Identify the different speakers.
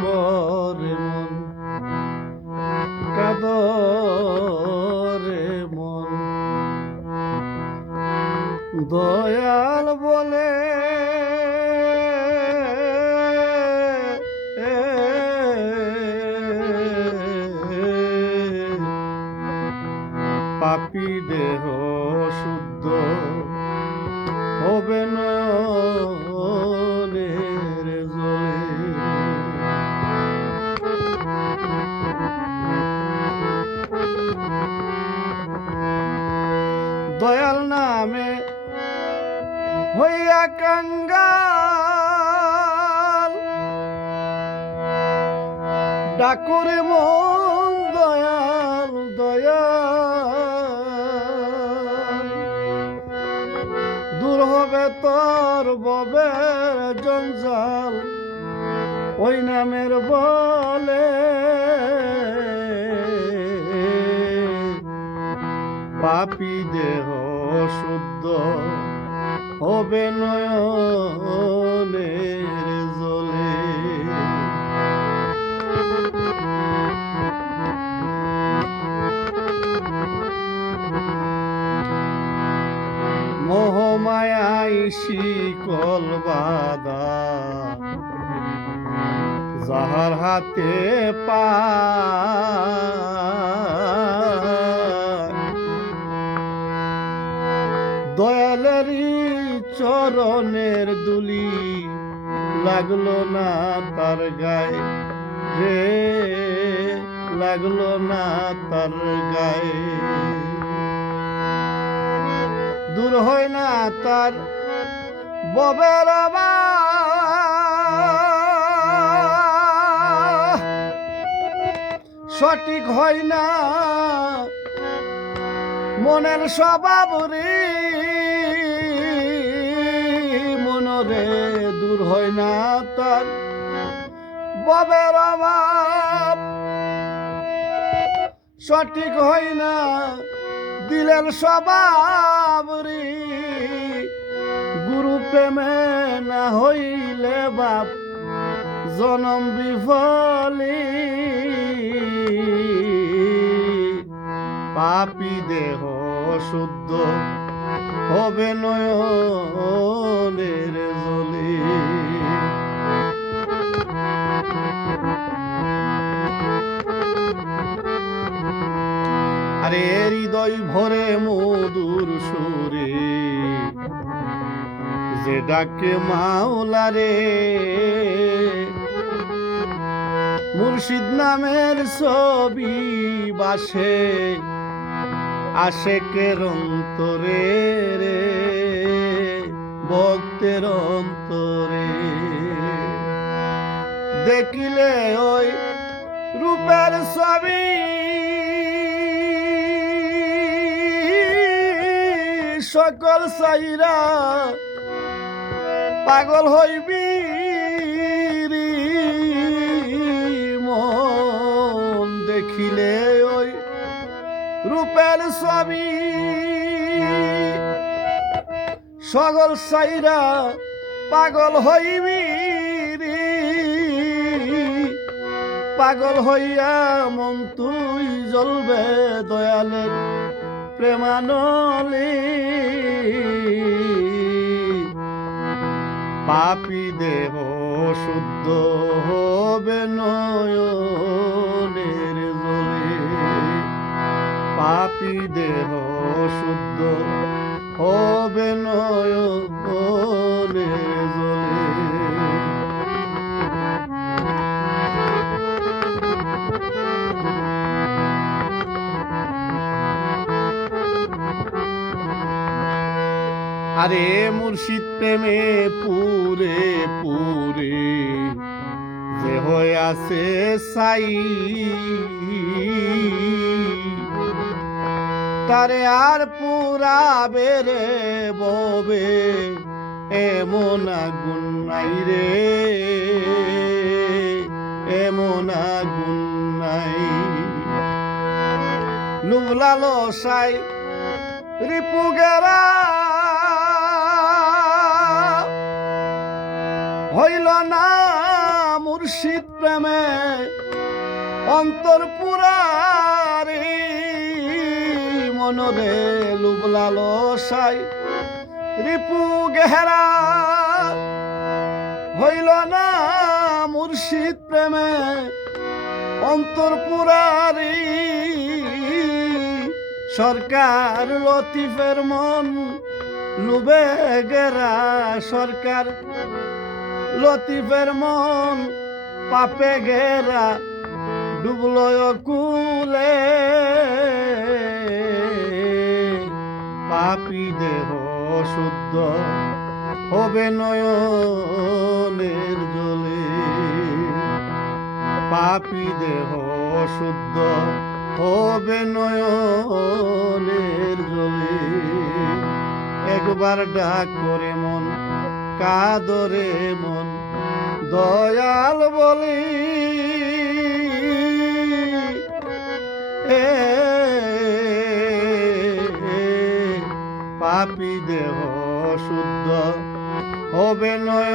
Speaker 1: করে মন কাদরে মন। দয়াল বলে পাপি দেহ নামে হইয়া কাঙ্গাল। ডাকুরে মন দয়াল দয়াল। দূর হবে তোর জঞ্জাল, ওই নামের বলে। পাপি দেহ শুদ্ধ হবে নয়নের জলে। মোহমায়াই শিকল বাদা যাহার হাতে পা চরণের দুলি লাগল না তার গায়ে। রে, লাগল না তার গায়ে। দূর হয় না তার ববের সঠিক হয় না মনের স্বভাব রে। দূর হয় না তার। ববের অভাব সঠিক হয় না। দিলের স্বভাব গুরু প্রেমে না হইলে বাপ জনম বিফলি। পাপি দেহ শুদ্ধ হবে নয়নের হৃদয় ভরে মধুর সুরে। যে ডাকে মাওলারে মুর্শিদ নামের ছবি বাসে, আশেকের অন্তরে রে, ভক্তের অন্তরে। দেখিলে ওই রূপের ছবি সকল সাইরা পাগল হইবি মন দেখিলে ওই রূপের স্বামী। সকল সাইরা পাগল হইবি পাগল হইয়া মন তুই জ্বলবে দয়ালের। প্রেমানলে। পাপি দেহ শুদ্ধ হবে নয়নের জলে পাপি দেহ আরে মুর্শিদ প্রেমে পুরে পুরে। যে হয়ে আছে সাই। তারে আর পুরা বেরে ববে, এমন আগুন নাই রে। এমন আগুন নাই। লুবলালো সাই রিপুগেরা হইল না মুর্শিদ প্রেমে, অন্তর পুরারে মনরে লুবলালো সাই রিপু গেহরা, হইল না মুর্শিদ প্রেমে, অন্তর পুরারি সরকার লতিফের মন লুবে গেরা সরকার। লতিফের মন পাপে গেরা ডুবল কুলে। পাপি দেহ শুদ্ধ হবে নয়নের জলে। পাপি দেহ শুদ্ধ হবে নয়নের জলে। একবার ডাক করে কাদরে মন দয়াল বলি। পাপি দেহ শুদ্ধ হবে নয়